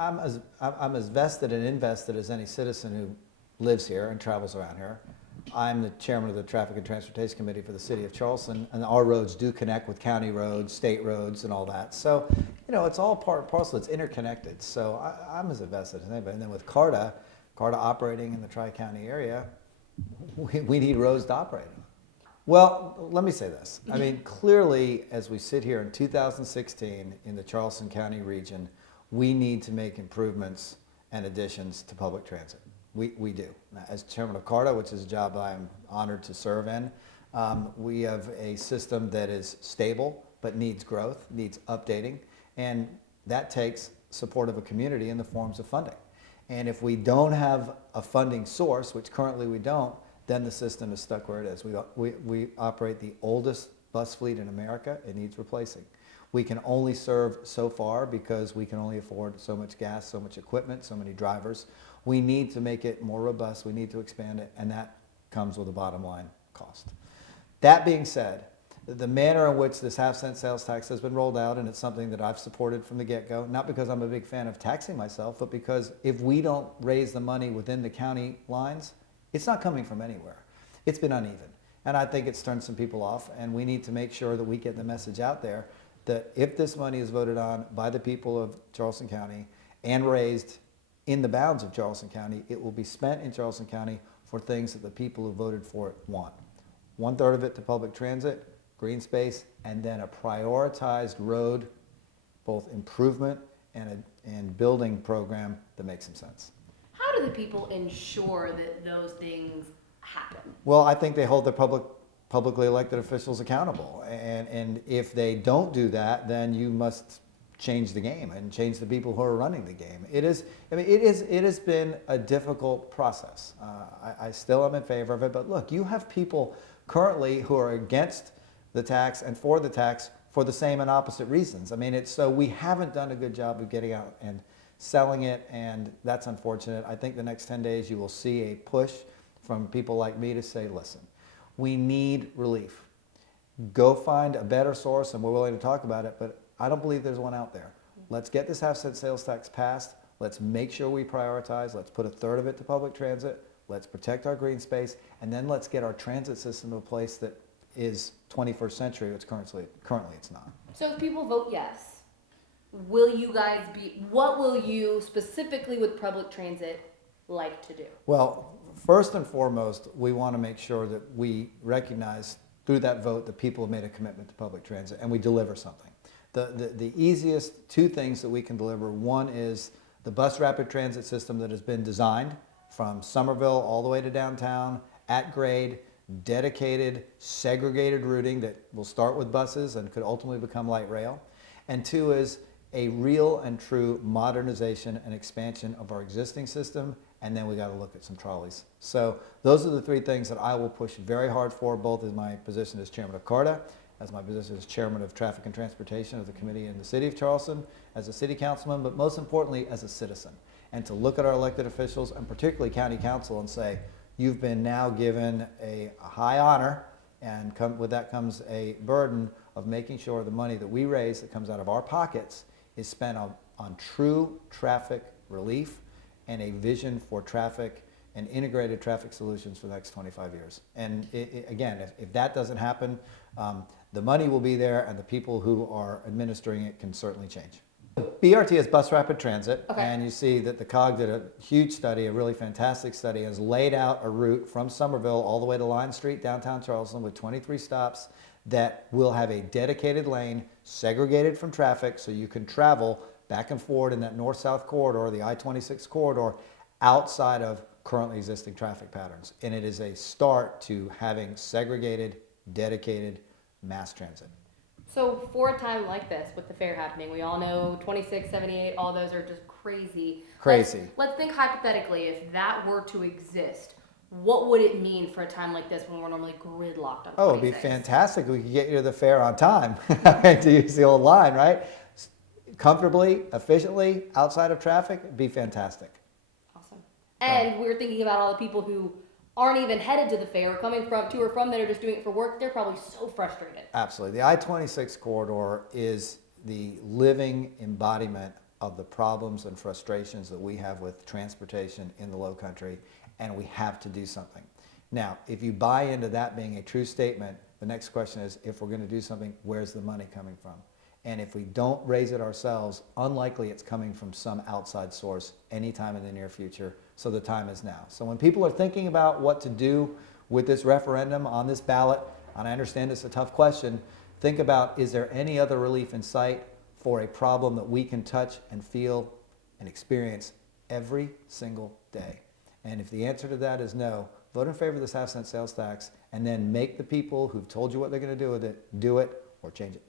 I'm as vested and invested as any citizen who lives here and travels around here. I'm the chairman of the Traffic and Transportation Committee for the City of Charleston, and our roads do connect with county roads, state roads, and all that. So, you know, it's all part and parcel. It's interconnected. So I'm as invested as anybody. And then with CARTA operating in the Tri-County area, we need roads to operate on. Well, let me say this. I mean, clearly, as we sit here in 2016 in the Charleston County region, we need to make improvements and additions to public transit. We do. As chairman of CARTA, which is a job I'm honored to serve in, we have a system that is stable but needs growth, needs updating, and that takes support of a community in the forms of funding. And if we don't have a funding source, which currently we don't, then the system is stuck where it is. We operate the oldest bus fleet in America. It needs replacing. We can only serve so far because we can only afford so much gas, so much equipment, so many drivers. We need to make it more robust. We need to expand it, and that comes with a bottom line cost. That being said, the manner in which this half-cent sales tax has been rolled out, and it's something that I've supported from the get-go, not because I'm a big fan of taxing myself, but because if we don't raise the money within the county lines, it's not coming from anywhere. It's been uneven, and I think it's turned some people off, and we need to make sure that we get the message out there that if this money is voted on by the people of Charleston County and raised in the bounds of Charleston County, it will be spent in Charleston County for things that the people who voted for it want. 1/3 of it to public transit, green space, and then a prioritized road, both improvement and building program that makes some sense. How do the people ensure that those things happen? Well, I think they hold their publicly elected officials accountable. And if they don't do that, then you must change the game and change the people who are running the game. It has been a difficult process. I still am in favor of it, but look, you have people currently who are against the tax and for the tax for the same and opposite reasons. I mean, so we haven't done a good job of getting out and selling it, and that's unfortunate. I think the next 10 days you will see a push from people like me to say, listen, we need relief. Go find a better source, and we're willing to talk about it, but I don't believe there's one out there. Let's get this half-cent sales tax passed. Let's make sure we prioritize. Let's put 1/3 of it to public transit. Let's protect our green space, and then let's get our transit system to a place that is 21st century, which currently it's not. So if people vote yes, will you guys what will you specifically with public transit like to do? Well, first and foremost, we want to make sure that we recognize through that vote that people have made a commitment to public transit and we deliver something. The easiest two things that we can deliver, one is the bus rapid transit system that has been designed from Somerville all the way to downtown, at grade, dedicated, segregated routing that will start with buses and could ultimately become light rail. And two is a real and true modernization and expansion of our existing system, and then we got to look at some trolleys. So those are the three things that I will push very hard for, both in my position as chairman of CARTA, as my position as chairman of Traffic and Transportation of the committee in the city of Charleston, as a city councilman, but most importantly as a citizen. And to look at our elected officials, and particularly county council, and say, you've been now given a high honor, and with that comes a burden of making sure the money that we raise that comes out of our pockets is spent on true traffic relief and a vision for traffic and integrated traffic solutions for the next 25 years. And again, if that doesn't happen, the money will be there and the people who are administering it can certainly change. BRT is bus rapid transit, okay. And you see that the COG did a huge study, a really fantastic study, has laid out a route from Somerville all the way to Line Street, downtown Charleston, with 23 stops that will have a dedicated lane segregated from traffic so you can travel back and forward in that north-south corridor, the I-26 corridor, outside of currently existing traffic patterns. And it is a start to having segregated, dedicated mass transit. So for a time like this, with the fair happening, we all know 26, 78, all those are just crazy. Crazy. Let's think hypothetically, if that were to exist, what would it mean for a time like this when we're normally gridlocked on 26? Oh, it'd be fantastic. We could get you to the fair on time, to use the old line, right? Comfortably, efficiently, outside of traffic, it'd be fantastic. Awesome. And we're thinking about all the people who aren't even headed to the fair, coming to or from that are just doing it for work. They're probably so frustrated. Absolutely. The I-26 corridor is the living embodiment of the problems and frustrations that we have with transportation in the low country, and we have to do something. Now, if you buy into that being a true statement, the next question is, if we're going to do something, where's the money coming from? And if we don't raise it ourselves, unlikely it's coming from some outside source anytime in the near future, so the time is now. So when people are thinking about what to do with this referendum on this ballot, and I understand it's a tough question, think about, is there any other relief in sight for a problem that we can touch and feel and experience every single day? And if the answer to that is no, vote in favor of this half-cent sales tax, and then make the people who've told you what they're going to do with it, do it or change it.